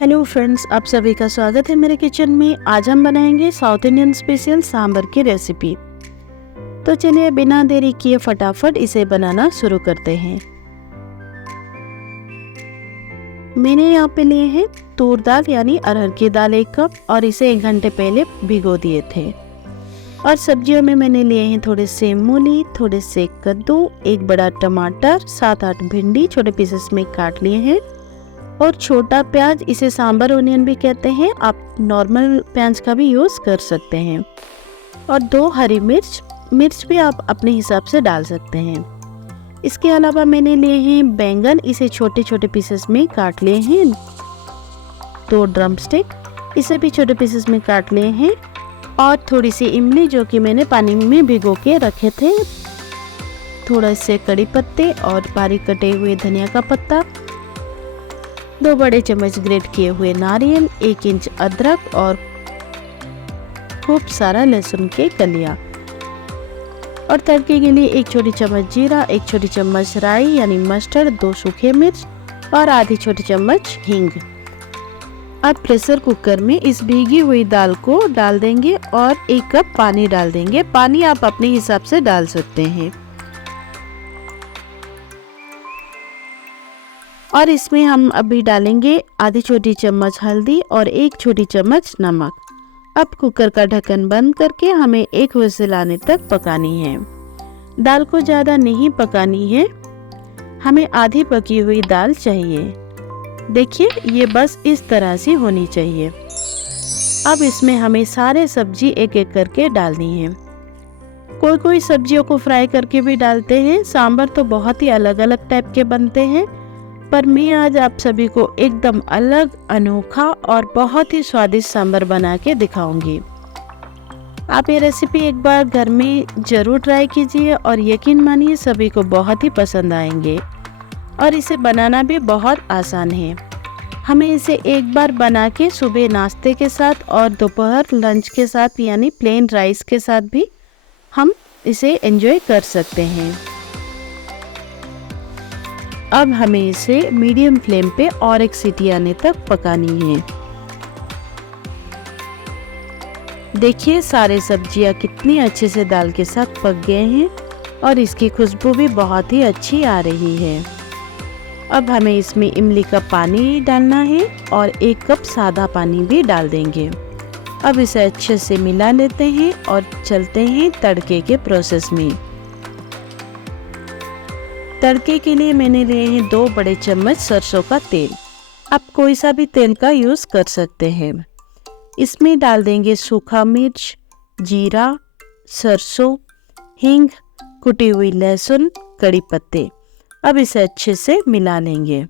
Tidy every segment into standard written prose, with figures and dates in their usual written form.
Hello friends, आप सभी का स्वागत है मेरे किचन में। आज हम बनाएंगे साउथ इंडियन स्पेशल सांभर की रेसिपी। तो चलिए बिना देरी किए फटाफट इसे बनाना शुरू करते हैं। मैंने यहाँ पे लिए हैं तूर दाल यानी अरहर की दाल 1 कप और इसे 1 घंटे पहले भिगो दिए थे। और सब्जियों में मैंने लिए हैं थोड़े से मूली, थोड़े से कद्दू, 1 बड़ा टमाटर, 7-8 भिंडी छोटे पीसेस में काट लिए हैं और छोटा प्याज, इसे सांबर ओनियन भी कहते हैं, आप नॉर्मल प्याज का भी यूज़ कर सकते हैं। और 2 हरी मिर्च भी आप अपने हिसाब से डाल सकते हैं। इसके अलावा मैंने लिए हैं बैंगन, इसे छोटे छोटे पीसेस में काट लिए हैं। 2 ड्रम स्टिक, इसे भी छोटे पीसेस में काट लिए हैं। और थोड़ी सी इमली जो कि मैंने पानी में भिगो के रखे थे। थोड़ा से कड़ी पत्ते और बारीक कटे हुए धनिया का पत्ता, 2 बड़े चम्मच ग्रेट किए हुए नारियल, 1 इंच अदरक और खूब सारा लहसुन के कलियां। और तड़के के लिए 1 छोटी चम्मच जीरा, 1 छोटी चम्मच राई यानी मस्टर्ड, 2 सूखे मिर्च और आधी छोटी चम्मच हींग। अब प्रेशर कुकर में इस भीगी हुई दाल को डाल देंगे और 1 कप पानी डाल देंगे। पानी आप अपने हिसाब से डाल सकते हैं। और इसमें हम अभी डालेंगे आधी छोटी चम्मच हल्दी और 1 छोटी चम्मच नमक। अब कुकर का ढक्कन बंद करके हमें 1 व्हिसल आने तक पकानी है। दाल को ज़्यादा नहीं पकानी है, हमें आधी पकी हुई दाल चाहिए। देखिए ये बस इस तरह से होनी चाहिए। अब इसमें हमें सारे सब्जी एक एक करके डालनी है। कोई सब्जियों को फ्राई करके भी डालते हैं। सांभर तो बहुत ही अलग अलग टाइप के बनते हैं, पर मैं आज आप सभी को एकदम अलग, अनोखा और बहुत ही स्वादिष्ट सांभर बना के दिखाऊंगी। आप ये रेसिपी एक बार घर में ज़रूर ट्राई कीजिए और यकीन मानिए सभी को बहुत ही पसंद आएंगे। और इसे बनाना भी बहुत आसान है। हमें इसे एक बार बना के सुबह नाश्ते के साथ और दोपहर लंच के साथ यानी प्लेन राइस के साथ भी हम इसे एंजॉय कर सकते हैं। अब हमें इसे मीडियम फ्लेम पे और 1 सीटी आने तक पकानी है। देखिए सारे सब्जियां कितनी अच्छे से दाल के साथ पक गए हैं और इसकी खुशबू भी बहुत ही अच्छी आ रही है। अब हमें इसमें इमली का पानी डालना है और 1 कप सादा पानी भी डाल देंगे। अब इसे अच्छे से मिला लेते हैं और चलते हैं तड़के के प्रोसेस में। तड़के के लिए मैंने लिए हैं 2 बड़े चम्मच सरसों का तेल। आप कोई सा भी तेल का यूज़ कर सकते हैं। इसमें डाल देंगे सूखा मिर्च, जीरा, सरसों, हींग, कुटी हुई लहसुन, कड़ी पत्ते। अब इसे अच्छे से मिला लेंगे।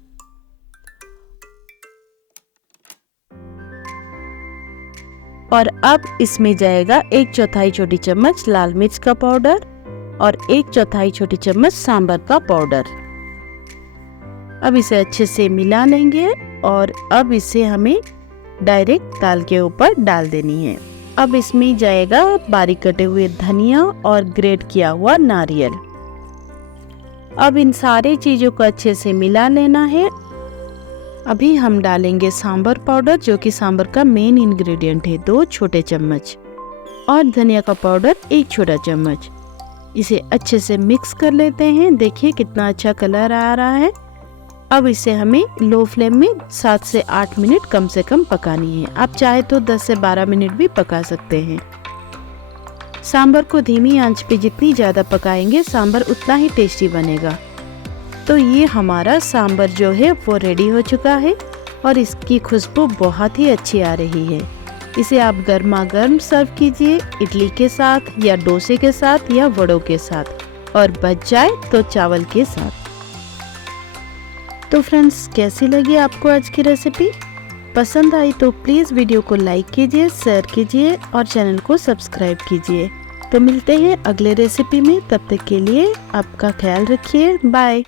और अब इसमें जाएगा 1/4 छोटी चम्मच लाल मिर्च का पाउडर और 1/4 छोटी चम्मच सांभर का पाउडर। अब इसे अच्छे से मिला लेंगे और अब इसे हमें डायरेक्ट दाल के ऊपर डाल देनी है। अब इसमें जाएगा बारीक कटे हुए धनिया और ग्रेट किया हुआ नारियल। अब इन सारी चीज़ों को अच्छे से मिला लेना है। अभी हम डालेंगे सांभर पाउडर जो कि सांभर का मेन इंग्रेडिएंट है, 2 छोटे चम्मच और धनिया का पाउडर 1 छोटा चम्मच। इसे अच्छे से मिक्स कर लेते हैं। देखिए कितना अच्छा कलर आ रहा है। अब इसे हमें लो फ्लेम में 7 से 8 मिनट कम से कम पकानी है। आप चाहे तो 10 से 12 मिनट भी पका सकते हैं। सांभर को धीमी आंच पे जितनी ज़्यादा पकाएंगे सांभर उतना ही टेस्टी बनेगा। तो ये हमारा सांभर जो है वो रेडी हो चुका है और इसकी खुशबू बहुत ही अच्छी आ रही है। इसे आप गर्मा गर्म सर्व कीजिए इडली के साथ या डोसे के साथ या वड़ों के साथ, और बच जाए तो चावल के साथ। तो फ्रेंड्स, कैसी लगी आपको आज की रेसिपी? पसंद आई तो प्लीज़ वीडियो को लाइक कीजिए, शेयर कीजिए और चैनल को सब्सक्राइब कीजिए। तो मिलते हैं अगले रेसिपी में, तब तक के लिए आपका ख्याल रखिए। बाय।